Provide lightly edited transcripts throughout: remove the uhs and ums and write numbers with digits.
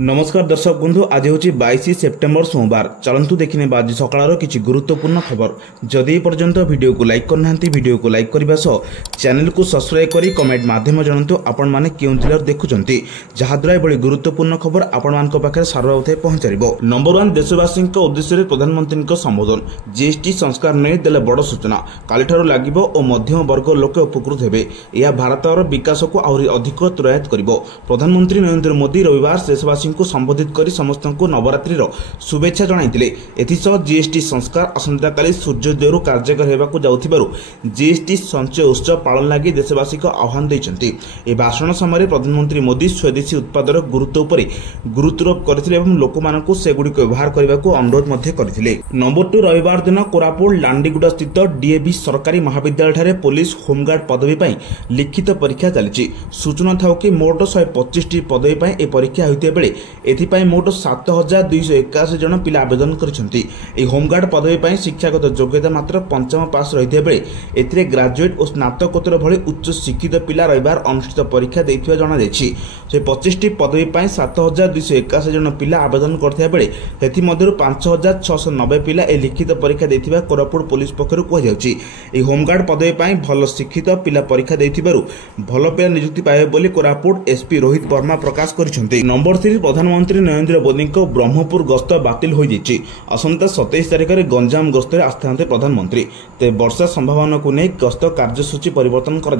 नमस्कार दर्शक बंधु आज हूँ 22 सेप्टेम्बर सोमवार। चलतु देखने आज सकाळ किसी गुरुत्वपूर्ण खबर। जदि पर्यंत वीडियो को लाइक करना वीडियो को लाइक करने सह चैनल को सब्सक्राइब करी कमेंट माध्यम जनातु आपण मैंने क्यों जिले देखुंत जहाद्वारा एभली गुरुत्वपूर्ण खबर आपण मान पाखे सर्वप्रथम पहुंचार। नंबर 1 देशवासी उद्देश्य प्रधानमंत्री संबोधन। जीएसटी संस्कार नहीं देले बड़ सूचना कालिठार लगे और मध्यम वर्ग लोके उपकृत हेबे। यह भारतर विकास को आहरी अधिक त्वरायित करिबो। प्रधानमंत्री नरेंद्र मोदी रविवार देशवासी को संबोधित करी समस्त नवरात्रि शुभेच्छा जणाइथिले। एथिसह जीएसटी संस्कार आसंताकाली सूर्योदय कार्यकर होगाकू जाउथिबारु जीएसटी संचय उत्सव पालन लगी देशवासी को आह्वान दैछन्ति। ए भाषण समय प्रधानमंत्री मोदी स्वदेशी उत्पादर गुरुत्व उपरे गुरुत्वारोप करथिले एवं लोकमानकू सेगुडी व्यवहार करबाकू अनुरोध मध्ये करथिले। नंबर 2 रविवार दिन कोरापुट लांडीगुड़ा स्थित डीएवी सरकारी महाविद्यालय ठारे पुलिस होमगार्ड पदवी पर लिखित परीक्षा चली। सूचना था कि मोट 125 पदवी पर यह परीक्षा होता बेले एथिपाई मोट 7281 जन पिला आवेदन करिसेंति। ए होमगार्ड पदवी पर शिक्षागत योग्यता मात्र पंचम पास रहिथिबा बेले एथिरे ग्रेजुएट और स्नातकोत्तर भली उच्च शिक्षित पिला रविवार अनुष्ठित परीक्षा दैथिबा जणा दैछि। से 25 पदवी पर 7281 जन पिला आवेदन करथिबा बेले सेथि मध्यरु 5690 पिला ए लिखित परीक्षा दैथिबा कोरापुट पुलिस पक्षरु कह जाउछि। ए होमगार्ड पदवी पर भल शिक्षित पिला परीक्षा दैथिबारु भल पिला नियुक्ति पाइबे बोली कोरापुट एसपी रोहित वर्मा प्रकाश करिसेंति। नंबर 3 प्रधानमंत्री नरेंद्र मोदी ब्रह्मपुर गस्त बातिल हो जाइए। असंता 27 तारिख में गंजाम गस्त आसते प्रधानमंत्री ते वर्षा संभावना को नहीं गस्त कार्यसूची परिवर्तन कर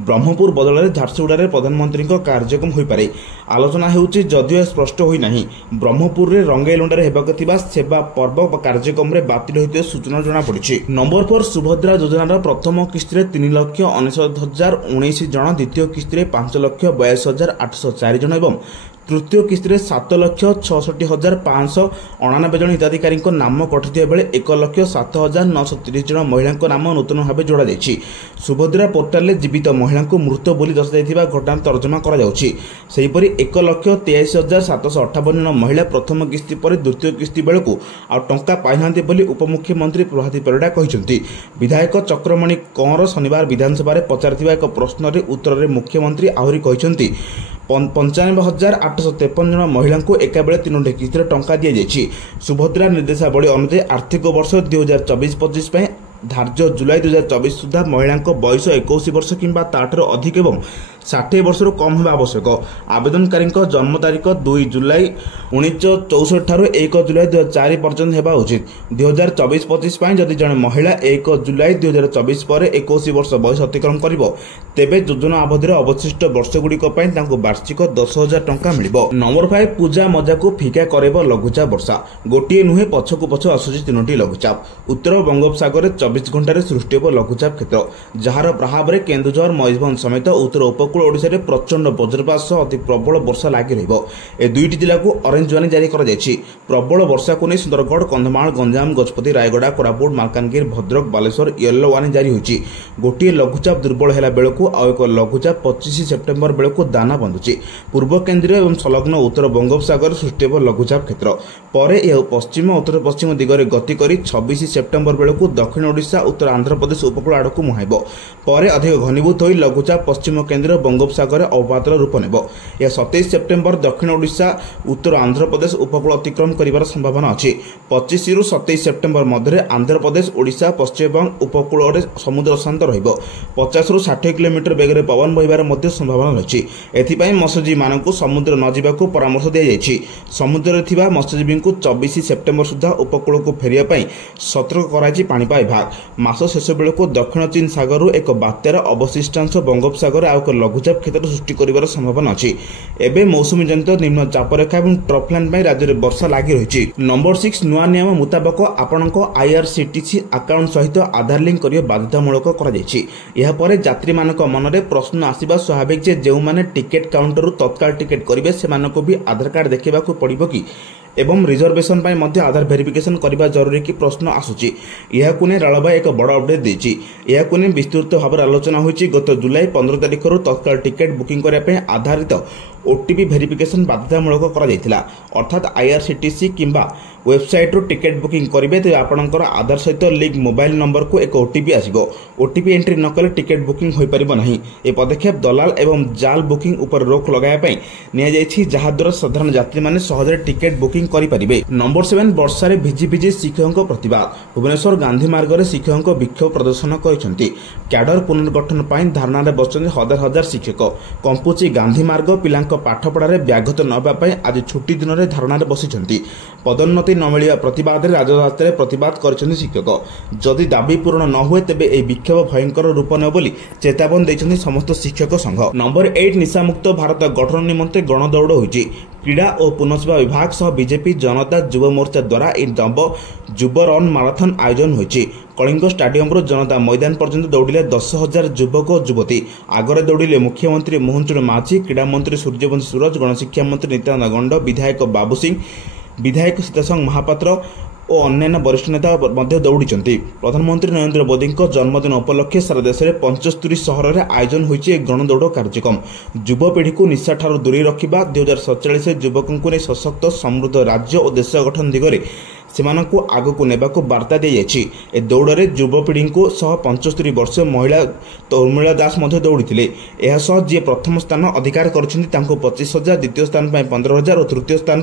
ब्रह्मपुर बदल झारसुगुड़ा प्रधानमंत्री कार्यक्रम हो पारे। आलोचना होउछि जदियो स्पष्ट होईना ब्रह्मपुर में रंगेलुंडा होगा सेवा पर्व कार्यक्रम में बातिल होते सूचना जना पड़ी। नंबर 4 सुभद्रा योजनार प्रथम किस्ती 3,99,019 जन, द्वितीय किस्ती 5,42,804 जन और तृतीय किस्ती 7,66,599 जन हिताधिकारी नाम कटिथिबा बेले 1,07,930 जन महिला नाम नूतन भाव जोड़ा जाइछि। सुभद्रा पोर्टाल में जीवित महिला को मृत बोली दर्शाइथिबा घटना तर्जमा करा जाउछि। सेहिपरि 1,83,758 जन महिला प्रथम किस्ती पर द्वितीय किस्ती बेलू आ टंका पाइनांती बोली उपमुख्यमंत्री प्रभाती परिडा कहिसेंति। विधायक चक्रमणि कंवर शनिवार विधानसभा में पचारिथिबा एक प्रश्न उत्तर में मुख्यमंत्री आहरी कहिसेंति 95,853 जन महिला को एका बेले 3 किस्ती टंका दि जाइछि। सुभद्रा निर्देशावली अनुसार आर्थिक वर्ष 2024-25 पर धार्य जुलाई 2024 सुधा महिला बयस 21 वर्ष किंबा ताठर अधिक एवं 60 वर्ष कम होगा आवश्यक। आवेदनकारी जन्म तारीख 2 जुलाई 1964 ठारू 1 जुलाई 2004 पर्यंत होगा उचित। 2024-25 जदि जड़े महिला 1 जुलाई 2024 पर 21 वर्ष बयस अतिक्रम करिवो तेबे योजना अवधि अवशिष्ट वर्षगुड़िक वार्षिक 10,000 टंका मिलिबो। नंबर 5 पूजा मजा को फिका करेब लघुचाप वर्षा। गोटे नुहे पछकु पछ आसुची 3टी लघुचाप। उत्तर बंगोपसागर 24 घंटे सृष्टि हो लघुचाप क्षेत्र जार प्रभाव में केन्दुझर मयूरभंज समेत उत्तर उपकूल ओडिशा रे प्रचंड वज्रपात सह अति प्रबल वर्षा लगी रहिबो। ए दुईटी जिला को ऑरेंज वार्निंग जारी करा जायछि। प्रबल वर्षा को नहीं सुंदरगढ़, कंधमाल, गंजाम, गजपति, रायगड़ा, कोरापुट, मालकानगिरी, भद्रक, बालेश्वर येलो वार्निंग जारी होइछि। गोटे लघुचाप दुर्बल हेला बेलकू आ एक लघुचाप 25 सेप्टेम्बर बेलकू दाना बांधुछि। पूर्व केन्द्रीय एवं संलग्न उत्तर बंगोपसागर सृष्टि हो लघुचाप क्षेत्र परे यह पश्चिम उत्तर पश्चिम दिगरे गति करी 26 सेप्टेम्बर बेलकू दक्षिण ओडिशा उत्तर आंध्र प्रदेश उपकूल आड़क मुहाइब। पर अधिक घनीभूत हो लघुचाप पश्चिम केन्द्र बंगोपसागर अवपातर रूप नेब। यह 27 सेप्टेम्बर दक्षिण ओडिशा उत्तर आंध्र प्रदेश उपकूल अतिक्रम कर संभावना अच्छी। 25 रु 27 सेप्टेम्बर मध्य आंध्र प्रदेश, ओडिशा, पश्चिमबंग उपकूल समुद्र अशांत रहिब। 50 रु 60 किलोमीटर बेगर पवन बहिबार संभावना रही। एथिपाई मत्स्यजीवी मानक समुद्र न जावाक परामर्श दिया जायछि। समुद्र थिबा मत्स्यजीवी को 24 सेप्टेम्बर सुधा उपकूल को फेरिया सतर्क कराइछि पाणीपाग विभाग। मास शेष बेलू दक्षिण चीन सागर एक बात्यार अवशिष्टांश बंगोपसागर आ लघुचाप क्षेत्र सृष्टि कर संभावना अच्छी। एवं मौसुमी जनित निम्न चापरेखा और ट्रफलाइन राज्य में वर्षा लगी रही। नंबर 6 नुआ नियम मुताबक आपण आईआरसीटीसी अकाउंट सहित आधार लिंक करने बाध्यतामूलक कर यात्री मान मन में प्रश्न आसवा स्वाभाविक जे जो मैंने टिकेट काउंटर तत्काल टिकेट करेंगे से भी आधार कार्ड देखा पड़ो कि एवं रिजर्वेशन पाई मध्य आधार वेरिफिकेशन करने जरूरी कि प्रश्न आसुची। यह रेलवे एक बड़ अपडेट देछि। यह विस्तृत भाव आलोचना होइछि। गत जुलाई 15 तारिख तत्काल टिकेट बुकिंग करने आधारित ओटीपी भेरिफिकेशन बाध्यतामूलक कराଯାଇଥିଲା। अर्थात आईआरसीटीसी किंबा वेबसाइट रो टिकेट बुकिंग करेंगे तो आपंकर आधार सहित लिंक मोबाइल नंबर को एक ओटीपी आसो। ओटीपी एंट्री न कले टिकेट बुकिंग हो पार नहीं। ए पदक्षेप दलाल एवं जाल बुकिंग उपर रोक लगाया जहाद्वारा साधारण यात्री मैंने सहजरे टिकेट बुकिंग करेंगे। नंबर 7 वर्षा रे भिजी भिजी शिक्षकों प्रतिवाद। भुवनेश्वर गांधी मार्ग में शिक्षकों विक्षोभ प्रदर्शन करछन्ती। कैडर पुनर्गठन पर धारणा बसुच्च हजार हजार शिक्षक। कंपुची गांधी मार्ग पिलांक पाठपढ़ारे व्याघात नवाई आज छुट्टी दिन में धारणा बसिछन्ती। पदोन्नति न मिलिया प्रतिवाद राजरास्तार प्रतिवाद करछन्ती शिक्षक। जदि दाबी पूरण न हुए तेबे ए विक्षोभ भयंकर रूप ने बोली चेतावनी देछन्ती समस्त शिक्षक संघ। नंबर 8 निशामुक्त भारत गठन निमंते गणदौड़ होइछि। क्रीड़ा और पुनर्सेवा विभाग सह बीजेपी जनता युव मोर्चा द्वारा युव रन माराथन आयोजन होइछि। कलिंग स्टाडियम जनता मैदान पर्यंत दौड़िले 10,000 युवक और युवती। आगरे दौड़िले मुख्यमंत्री मोहन माझी, क्रीड़ा मंत्री सूर्यवंशी सूरज, गणशिक्षा मंत्री नित्यानंद गंड, विधायक बाबू सिंह, विधायक सीतासंग महापात्र और अन्य वरिष्ठ नेता दौड़ी। प्रधानमंत्री नरेंद्र मोदी जन्मदिन उपलक्षे सारा देश में 75 सहर में आयोजन होइछि गणदौड़ कार्यक्रम। युवपीढ़ी को निशा ठारू दूरी रखा 2047 युवकों ने सशक्त समृद्ध राज्य और देश गठन दिगरे सेमानंकु आगकु नेबाकु वार्ता दी जायछि। ए दौड़े युवपीढ़ी को 75 वर्ष महिला उर्मिला दास दौड़ी। यह जी प्रथम स्थान अधिकार करछन्ती तांको 25,000, द्वितीय स्थान 15,000 और तृतीय स्थान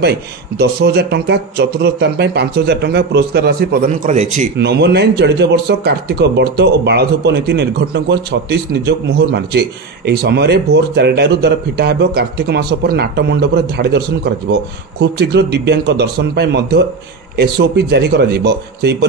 10,000 टंका, चतुर्थ स्थान 5,000 टंका पुरस्कार राशि प्रदान करा जायछि। नंबर 9 चलित वर्ष कार्तिक व्रत और बालधूप नीति निर्घटन को 36 निजोग मोहर मारिछि। एही समय भोर 4टारू द्वारा फिटा हेब कार्तिक मास पर नाटमंडप धाड़ी दर्शन करा। खूब शीघ्र दिव्यांग दर्शन एसओपी जारी कर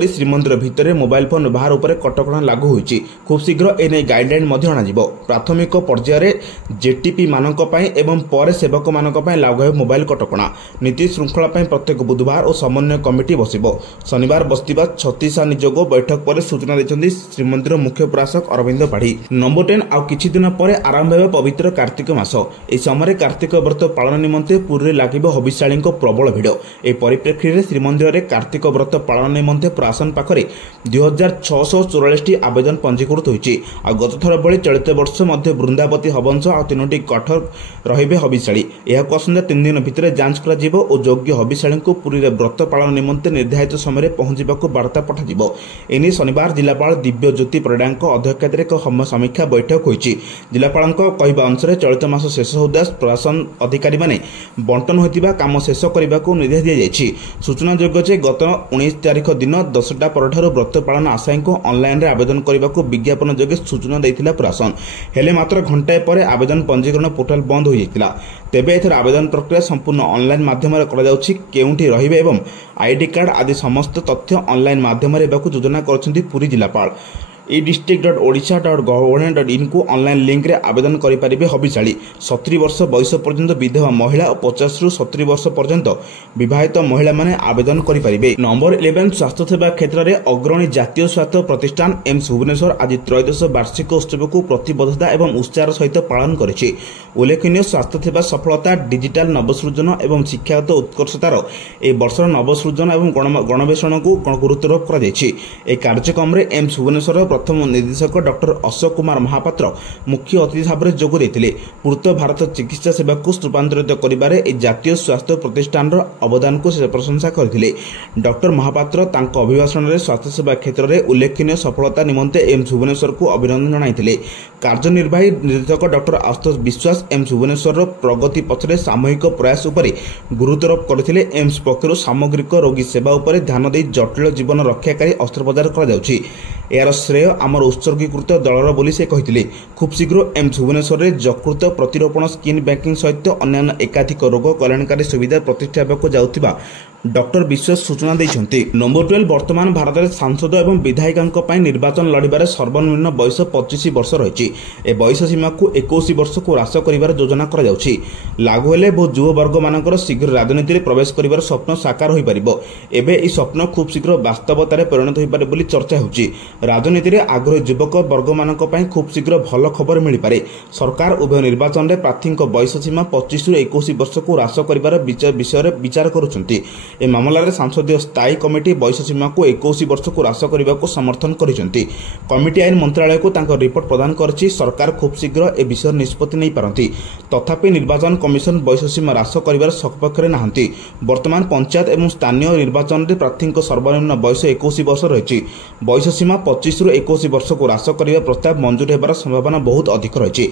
श्रीमंदिर भितर मोबाइल फोन व्यवहार उपर कटकणा लागू होइछि। खूब शीघ्र एने गाइडलाइन अणाजिबो। प्राथमिक पर्यायर जेटीपी मानक एवं पर सेवक मानक लागू हो मोबाइल कटकणा। नीति श्रृंखला प्रत्येक बुधवार और समन्वय कमिटी बसिबो। शनिवार बसतिबा 36 निजोग बैठक पर सूचना देछन्ती श्रीमंदिर मुख्य प्रशासक अरविंद पाढ़ी। नंबर 10 आउ किछि दिन पर आरंभ हेबो पवित्र कार्तिक मास। ए समय कार्तिक व्रत पालन निमंते पुरी लागिबो हबिषाळी प्रबल भिड़। ए परिप्रेक्षी रे श्रीमंदिर कार्तिक व्रत पालन निमंते प्रशासन पाखरे 2644 आवेदन पंजीकृत होइछि। आ गत थर भली चलित वर्ष मध्य वृंदावती हवंश आ 3टी कठोर रहिबे हबिषाळी। एहाको आसंता 3 दिन भितर जांच करा जिवो और योग्य हबिषाळी को पुरी रे व्रत पालन निमंते निर्धारित समय पहुंचीबाकू वार्ता पठा जिवो। एनी शनिवार जिलापाल दिव्य ज्योति परिडांक अध्यक्षतार एक समीक्षा बैठक होइछि। जिलापालक कहबा अनुसार चलित मास शेष होदा प्रशासन अधिकारी माने बंटन होइतिबा काम शेष करबाकू निर्देश दिया जायछि। सूचना योग्य गत 19 तारिख दिन 10टा परठारु व्रत पालन आशायी को ऑनलाइन रे आवेदन करने विज्ञापन जोगे सूचना देथिला प्रशासन। हेले मात्र घंटाए पर आवेदन पंजीकरण पोर्टाल बंद हो जाइतिला। तेबे एथर आवेदन प्रक्रिया संपूर्ण ऑनलाइन माध्यम रे करा जाउछि। केउंठी रहिबे एवं आईडी कार्ड आदि समस्त तथ्य ऑनलाइन माध्यम रे बाकू योजना करछन्ती पुरी जिलापाल। e-district.odisha.gov.in को ऑनलाइन लिंक रे आवेदन करि परिबे हबिषाळी। 70 वर्ष बयस पर्यंत विधवा महिला और 50 रु 70 वर्ष पर्यंत विवाहित महिला माने आवेदन करि परिबे। नंबर 11 स्वास्थ्य सेवा क्षेत्र में अग्रणी जातीय स्वास्थ्य प्रतिष्ठान एम्स भुवनेश्वर आज त्रयोदश वार्षिक उत्सव को प्रतिबद्धता एवं उत्साह सहित पालन करिछि। उल्लेखनीय स्वास्थ्य सेवा सफलता, डिजिटाल नवसृजन एवं शिक्षागत उत्कर्षतार ए वर्षर नवसृजन एवं गणवेषण को गुरुत्वारोप करा जायछि। ए कार्यक्रम रे एम्स भुवनेश्वर प्रथम निर्देशक डॉक्टर अशोक कुमार महापात्र मुख्य अतिथि भाव में जोग देते। पूर्त भारत चिकित्सा सेवा को रूपांतरित करिबारे ए जातीय स्वास्थ्य प्रतिष्ठान अवदान को से प्रशंसा करथिले। डॉक्टर महापात्र तांको अभिभाषण में स्वास्थ्य सेवा क्षेत्र में उल्लेखनीय सफलता निमंते एम्स भुवनेश्वर को अभिनंदन जणाइथिले। कार्यनिर्वाही निर्देशक डॉक्टर आशुतोष विश्वास एम्स भुवनेश्वर प्रगति पछरे सामूहिक प्रयास उपरे गुरुत्वारोप करथिले। एम्स पक्षरु सामग्रिक रोगी सेवा उपरे ध्यान दे जटिल जीवन रक्षाकारी अस्त्रोपचार करा जाउछि। यार श्रेय आमर उत्सर्गीकृत दलर बोली से कहिथिले। खूब शीघ्र एम्स भुवनेश्वर में यकृत प्रतिरोपण, स्किन बैंकिंग सहित अन्य एकाधिक रोग कल्याणकारी सुविधा प्रतिष्ठा हेबाकू जाउथिबा डॉक्टर विश्वास सूचना देइछन्ति। नंबर 12 वर्तमान भारत में सांसद एवं विधायिकांक पई निर्वाचन लड़िबार सर्वनिम्न बयस 25 वर्ष रहिछि। ए बयस सीमा को 21 वर्ष को ह्रास करिबार योजना करा जाउछि। लागू हेले बहु युव वर्ग मानकर शीघ्र राजनीति में प्रवेश करिबार स्वप्न साकार होई परिबो। एबे ई स्वप्न खूब शीघ्र वास्तवतार परिणत होई पारे बोली चर्चा होउछि। राजनीति में आग्रही युवक वर्ग मानक पई खूब शीघ्र भल खबर मिल पारे। सरकार उभय निर्वाचन में प्रार्थी बयस सीमा 25 रु 21 वर्ष को ह्रास करिबार विषय विचार करुछन्ति। ए मामलार संसदीय स्थायी कमिटी बयस सीमा को 21 वर्ष को ह्रास करने को समर्थन करिसेंती। कमिटी आईन मंत्रालय को तांकर रिपोर्ट प्रदान करछि। सरकार खूब शीघ्र ए विषय निष्पत्ति नहीं पारंती। तथापि निर्वाचन कमिशन बयस सीमा ह्रास कर सपक्षरे नाहंती। वर्तमान पंचायत एवं स्थानीय निर्वाचन में प्रार्थी सर्वनिम्न बयस 21 वर्ष रही। बयस सीमा 25 रु 21 वर्ष को ह्रास करने प्रस्ताव मंजूर होबार संभावना बहुत अधिक रही।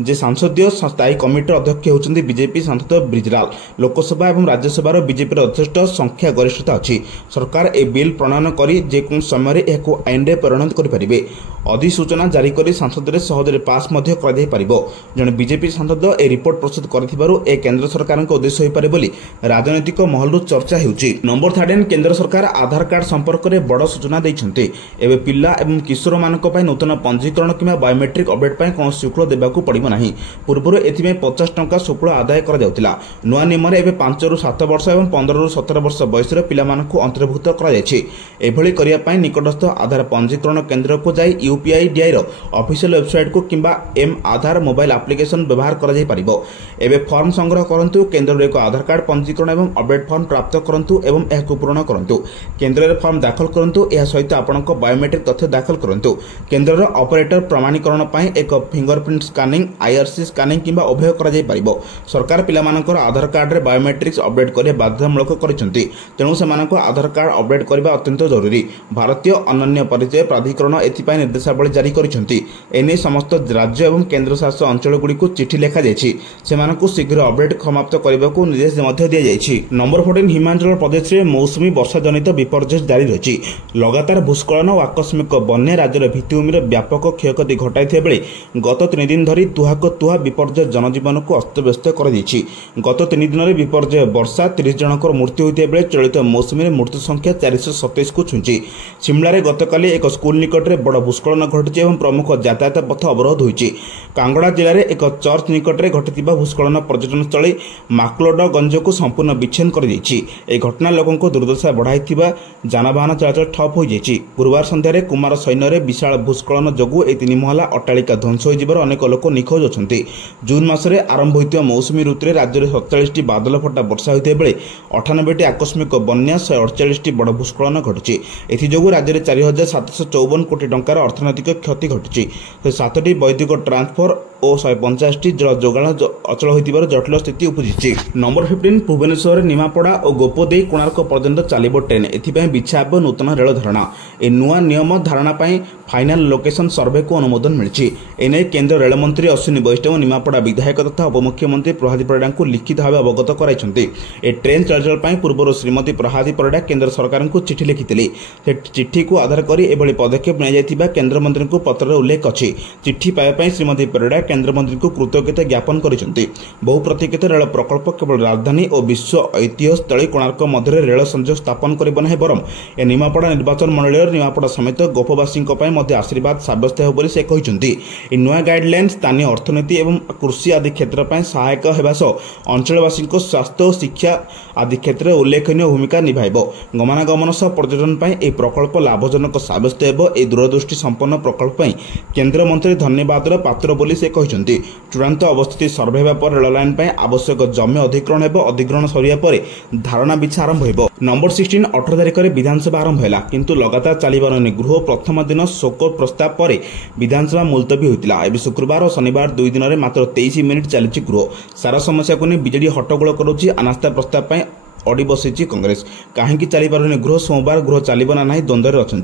जे संसदीय स्थायी कमिटी अध्यक्ष होउछन्ती बीजेपी सांसद ब्रिजलाल। लोकसभा एवं राज्यसभा बीजेपी यथेष्ट संख्या गरिष्ठता अछि। सरकार ए बिल प्रणयन करी जेकों समय एहाको आईन रे परिणत करि परिबे। अधिसूचना जारी करी संसद रे सहजरे पास मध्य कर दे परिबो। जने बीजेपी सांसद ए रिपोर्ट प्रस्तुत करथिबारु ए केंद्र सरकार को उद्देश्य होई पारे बोली राजनीतिक महलरु चर्चा हेउछि। नंबर 13 केंद्र सरकार आधार कार्ड संपर्क में बड़ सूचना दैछन्ती। एबे पिल्ला एवं किशोर मानक पय नूतन पंजीकरण किंबा बायोमेट्रिक अपडेट पय कोन शुल्क देबाकू पड़िबो नहीं। पूर्व एथिमे 50 टंका शुल्क आदाय करा जाउतिला। नुआ नियम रे एबे 5 रु 7 वर्ष एवं 15 रु 17 वर्ष बयसर पिलामानकु अंतर्भुक्त करा जायछि। एभली करिया पय निकटस्थ आधार पंजीकरण केंद्र को जाई यूपीआईडीआई रो ऑफिशियल वेबसाइट को किंबा एम आधार मोबाइल एप्लिकेशन व्यवहार करा जाय परिबो। एबे फॉर्म संग्रह करंतु केंद्र रे को आधार कार्ड पंजीकरण एवं अपडेट फॉर्म प्राप्त करंतु एवं एहाकु पूर्ण करंतु। केंद्र रे फॉर्म दाखल करंतु। एहा सहित आपनक बायोमेट्रिक तथ्य दाखल करंतु। केंद्र रो ऑपरेटर प्रमाणीकरण पय एक फिंगरप्रिंट स्कैनिंग आईआरसी स्कैनिंग किंबा अभय करा जाय परिबो। सरकार पिलामानकर आधार कार्ड रे बायोमेट्रिक्स अपडेट करे बाध्यतामूलक करिसेंती। तेणु सेमानक आधार कार्ड अपडेट करबा अत्यंत जरूरी। भारतीय अनन्य परिचय प्राधिकरण एथिपाई निर्देशावली जारी करिसेंती। एने समस्त राज्य एवं केंद्र शासित अंचल गुडी को चिठी लेखा जायछि। सेमानकु शीघ्र अपडेट समाप्त करबाकू निर्देश मध्ये दिया जायछि। नंबर 14 हिमाचल प्रदेश रे मौसुमी वर्षा जनित विपर्यय जारी रहिछि। लगातार भूस्खलन और आकस्मिक बन्या राज्यर भित्तिभूमि व्यापक क्षयक्षति घटाइथिबा बेले गत 3 दिन धरी तुहाको तुहा विपर्यय जनजीवन को अस्तव्यस्त कर दैछि। गत 3 दिन रे विपर्यय वर्षा 30 जनकर मृत्यु होइथिबा बेले चलित मौसुमी मृत्यु संख्या 427 को छुंची। शिमला रे गतकाली एक स्कूल निकट रे बड़ भूस्खलन घटिछि एवं प्रमुख यातायात पथ अवरोध होइछि। कांगड़ा जिले में एक चर्च निकट रे घटिथिबा भूस्खलन पर्यटन स्थली माकलोडगंज को संपूर्ण विच्छेद कर दैछि। ए घटना लोगों को दुर्दशा बढ़ाइथिबा जानवाहन चलाचल ठप हो जाइछि। गुरुवार संध्यारे कुमार सैन्य रे विशाल भूस्खलन जोगु ए 3 महला अट्टालिका ध्वंस हो जिबार अनेक लोक निखोज अछंती। जून मासरे आरंभ होइथिबा मौसुमी ऋतुरे राज्य में 47 बादल फटा वर्षा होइथिबा बेले 98 आकस्मिक बन्या 148 बड़ भूस्खलन घटिछि। एथि जोगु राज्य में 4754 कोटी टंकार अर्थनैतिक क्षति घटिछि। 7टी वैद्युतिक ट्रांसफर और 150 जल जोगाण अचल होइथिबार जटिल स्थिति उपजिछि। नंबर 15 भुवनेश्वर निमापड़ा और गोपदेई कोणार्क पर्यंत चलिबो ट्रेन। एथिपय बिछाब नूतन रेल धारणा। ए नुआ नियम धारणा पय फाइनल लोकेशन सर्वे को अनुमोदन मिलिछि। एने केंद्र रेल मंत्री अश्विनी वैष्णव निमापड़ा विधायक तथा उपमुख्यमंत्री प्रहादी परिडा को लिखित भाव अवगत कराइछन्ति। ए ट्रेन चलाचल पय पूर्व श्रीमती प्रहादी परिडा केंद्र सरकार को चिठी लिखिथिले। से चिठी को आधार करी एभली पदक्षेप नै जायथिबा केंद्र मंत्री को पत्र उल्लेख अछि। चिठी पाया पय श्रीमती परिडा केंद्र मंत्री को कृतज्ञता ज्ञापन करिसेंति। बहु प्रतीक्षित रेल प्रकल्प केवल राजधानी और विश्व ऐतिह्य स्थली कोणार्क मध्य रेल संजोग स्थापन करिब नाही बरम ए निमापड़ा निर्वाचन मंडल निमापड़ा समेत गोपवासी मध्य आशीर्वाद साब्यस्त हो बोली से कहिसेंति। ए नुआ गाइडलाइन स्थानीय अर्थनीति एवं कृषि आदि क्षेत्र में सहायक हेबा सह अंचलवासी स्वास्थ्य और शिक्षा आदि क्षेत्र में उल्लेखनीय भूमिका निभाइबो। गमनागमन सह पर्यटन पय ए प्रकल्प लाभजनक साब्यस्त हेबो। ए दूरदृष्टि संपन्न प्रकल्प पय केंद्र मंत्री धन्यवादर पात्र बोली से कहिसेंति। चूड़ांत अवस्थिति सर्वे हेबा पर रेल लाइन पय आवश्यक जमी अधिग्रहण हेबो। अधिग्रहण सरिया पर धारणा बिछा आरंभ हेबो। नंबर 16 18 तारिख में विधानसभा आरंभ हैला किंतु लगातार चलिबार गृह प्रथम दिन शोक प्रस्ताव पर विधानसभा मुलतवी होइतिला। एबे शुक्रवार और शनिवार 2 दिन में मात्र 23 मिनिट चलिछि गृह। सारा समस्या को बीजेडी हट्टगोल करुछि। अनास्था प्रस्ताव पर अड़ी बसी कांग्रेस कहीं चलीपार गृह सोमवार गृह चलो ना द्वंद्व अच्छा।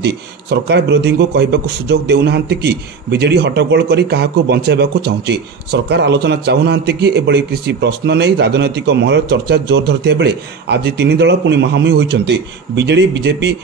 सरकार विरोधी को कहवाक सुजोग देना कि बीजेडी हट्टगोल कर क्या बचाइवाक चाहूँगी। सरकार आलोचना चाहूना कि एभली किसी प्रश्न नहीं राजनैतिक महल चर्चा जोर धरता बेले आज 3 दल पुणी महामुही होती। बीजेडी बीजेपी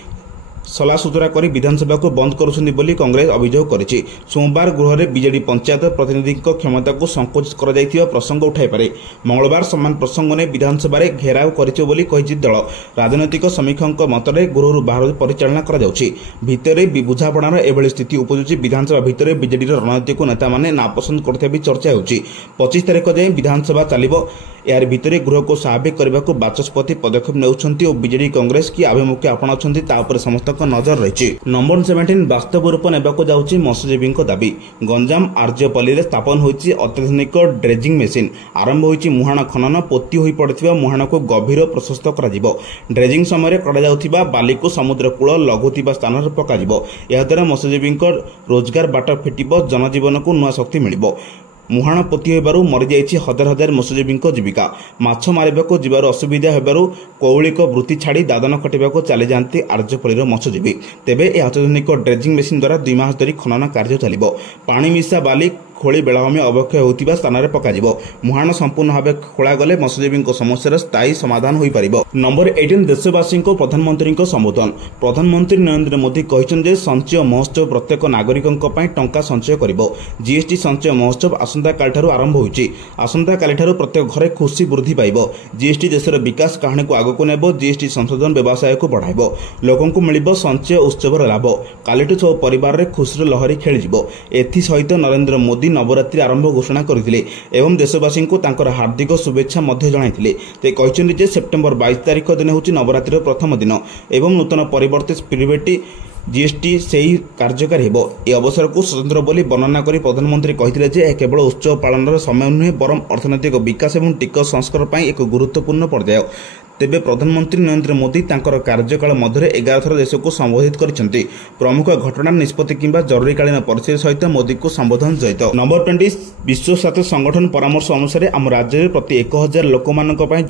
सला सुतरा कर विधानसभा को बंद करुछन्ति बोली कांग्रेस अभियोग करिछि। सोमवार गृह में बीजेडी पंचायत प्रतिनिधि क्षमता को संकोच कर जाइथिबा प्रसंग उठाई पारे। मंगलवार समान प्रसंग ने विधानसभा रे घेराव करिछि बोली कहिछि दल। राजनैतिक समीक्षक मतरे गृह बाहर परिचालना करा जाउछि। भितरे बुझापणार एभली स्थिति उपजुछि। विधानसभा भितरे बीजेडी रणनीतिक नेता माने नापसंद करथिबा भी चर्चा होउछि। 25 तारिख जाए विधानसभा चलिबो। यार भितर गृह को स्वाभाविक करने को बाचस्पति पदक्षेप नेउछंती और बीजेडी कांग्रेस की आभिमुख्य अपनाउछंती तापर समस्त नजर रही। नंबर 17 वास्तव रूप नेबाको जाउची मत्स्यजीवी दाबी। गंजाम आर्यपल्ली स्थापन होईची अत्याधुनिक ड्रेजिंग मेसीन। आरंभ होईची मुहाण खनन। पोती होई पड़िथिबा मुहाण को गभीर प्रशस्त कराजिबो। ड्रेजिंग समय कड़ा जाउथिबा बाली को समुद्र कूल लघुथिबा स्थान रे पकाजिबो। या द्वारा मत्स्यजीवी रोजगार बाट फिटिबो। जनजीवन को नुआ शक्ति मिलिबो। मुहाण पोती होबारु मरि जाइछि हजार हजार मत्स्यजीवी जीविका। माछ मारिबाको जिबार असुविधा हेबारु कौलिक वृत्ति छाड़ी दादन खटिबाको चली जाती आर्यपल्लीर मत्स्यजीवी। तेबे ए अत्याधुनिक ड्रेजिंग मेसीन द्वारा 2 मास धरी खनन कार्य चलिबो। पानी मिशा बाली खोली बेलागामी अवक्षय होतिबा स्थान रे पकाजिबो। मुहाण संपूर्ण भाव खोला गले मत्स्यजीवी समस्यार स्थायी समाधान होई परिबो। नंबर 18 देशवासी को प्रधानमंत्री संबोधन। प्रधानमंत्री नरेंद्र मोदी कहिसेंजे संचय महोत्सव प्रत्येक नागरिकଙ୍କ ପାଇଁ ଟଙ୍କା ସଞ୍ଚୟ କରିବ। जीएसटी संचय महोत्सव आसंता कालठारु आरंभ होईछि। आसंता कालठारु प्रत्येक घरे खुशी वृद्धि पाइबो। जीएसटी देशर विकास कहानी को आगको नेबो। जीएसटी संशोधन व्यवसाय को बढ़ाइबो। लोकंकु मिलिबो संचय उत्सवर लाभ। कालिठु सब परिवार रे खुशीर लहरी खेलिजिबो। एथि सहित नरेंद्र मोदी नवरात्रि आरंभ घोषणा करथिले एवं देशवासी को तांकर हार्दिक शुभेच्छा मध्य जणाइथिले। ते कहिसेंति जे सेप्टेम्बर 22 तारिख दिन होछि नवरात्रिर प्रथम दिन एवं नूतन परिवर्तित पिरिवेटी जीएसटी सही कार्यकारी हेबो। ए अवसर को स्वतंत्र बोली वर्णना करी प्रधानमंत्री कहिथिले जे केवल उत्सव पालनर समय नुहे बरम अर्थनैतिक विकास एवं टिकस संस्कार पई एक गुरुत्वपूर्ण पर्याय। तेबे प्रधानमंत्री नरेंद्र मोदी तांकर कार्यकाल मध्य 11 थर देश को संबोधित करिसेंति। प्रमुख घटना निष्पत्ति किंबा जरूरीकालीन परिस्थिति सहित मोदी को संबोधन सहित। नंबर 20 विश्व स्वास्थ्य संगठन परामर्श अनुसार आम राज्य में प्रति 1000 लोक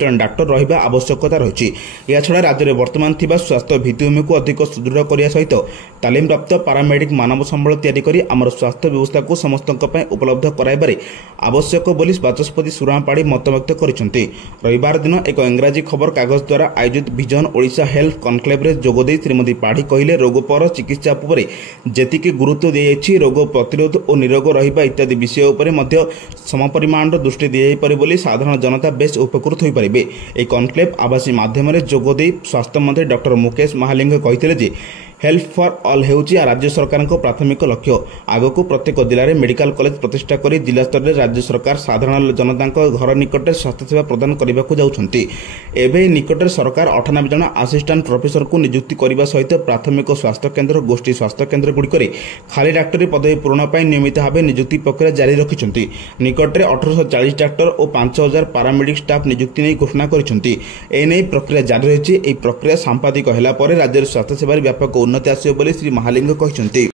जन डाक्टर रहिबा आवश्यकता रही। या छड़ा राज्य में वर्तमान थिबा स्वास्थ्य भित्तिभूमि को अधिक सुदृढ़ करने सहित तालीम प्राप्त पारामेडिक मानव संबल तैयारी करी आमर स्वास्थ्य व्यवस्था को समस्त उपलब्ध कराइबारे आवश्यक बोली बाचस्पति सुराम पाड़ी मतव्यक्त करिसेंति। रविवार दिन एक इंग्राजी खबर कागज द्वारा आयोजित विजन ओडिशा हेल्थ कनक्लेव रे जोगदे श्रीमती पाढ़ी कहले रोग पर चिकित्सा पर जेतिकी गुरुत्व दिया रोग प्रतिरोध और निरोग रहिबा इत्यादि विषय उपर मध्य समपरिमाण दृष्टि दिया बोली साधारण जनता बेस उपकृत हो पारे। एक कनक्लेव आभासी माध्यम जोगदे स्वास्थ्य मंत्री डॉक्टर मुकेश महालिंग कहते जे हेल्थ फॉर ऑल हेउची राज्य सरकार प्राथमिक लक्ष्य। आगको प्रत्येक जिले में मेडिकल कॉलेज प्रतिष्ठा करी जिला स्तर में राज्य सरकार साधारण जनता घर निकट स्वास्थ्य सेवा प्रदान करने को जाउछंती। एबे निकट सरकार 98 जन असिस्टेंट प्रोफेसर को नियुक्ति करने सहित प्राथमिक स्वास्थ्य केन्द्र गोष्ठी स्वास्थ्य केन्द्र गुड़िक खाली डाक्टरी पदवी पूरण पर नियमित भाव नियुक्ति प्रक्रिया जारी रखिछंती। निकट में 1840 डाक्टर और 5000 पारामेडिक स्टाफ नियुक्ति नहीं घोषणा करिछंती। एने प्रक्रिया जारी रही। प्रक्रिया सांपादिक होला पर राज्य स्वास्थ्य सेवा व्यापक उन्नति आसियो बोली श्री महालिंग कहते।